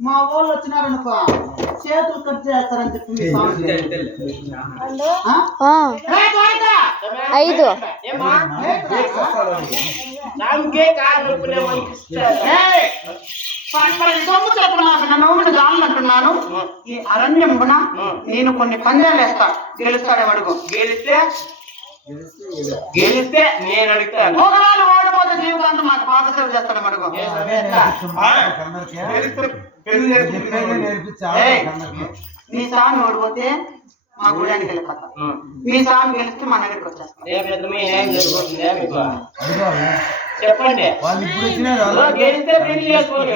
మా వాళ్ళు వచ్చినారనుకో చేతులు కట్ చేస్తారని చెప్పి మీ స్వామి ఆ? ఆ, రే, ద్వారకా! ఐదు. ఏమా? లేదురా. నాకే కాదు నొప్పులే మంచిస్తారు ఏయ్! పరి- పరి సొమ్ము చెప్పు నాకు నా నవ్వును జాలంటున్నాను ఈ అరణ్యంబున నేను కొన్ని పందాలు వేస్తా. గెలుస్తాడే అడుగు. గెలిస్తే గెలిస్తే నేను అడుగుతాను ఒకవేళ ఓడిపోతే జీవితాంతం నాకు పాత సేవ చేస్తాడు. ఏయ్! నీ స్వామి ఓడిపోతే మా గుడానికి వెళ్ళిపోతా మీ స్వామి గెలిస్తే మా దగ్గరికి వచ్చేస్తా. మీకు చెప్పండి. గెలిస్తే పెళ్ళి చేసుకోండి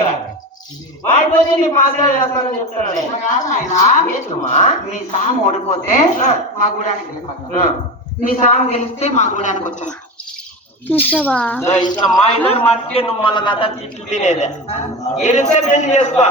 వాడిపోతే నీ చేస్తానని మీ స్వామి ఓడిపోతే మా గుడానికి వెళ్ళిపోతా మీ స్వామి గెలిస్తే మా గుడానికి ఇట్లా మా ఇల్లు మట్టి నువ్వు మళ్ళీ నా తిట్లు తినేదే. గెలిస్తే పెళ్ళి చేసుకో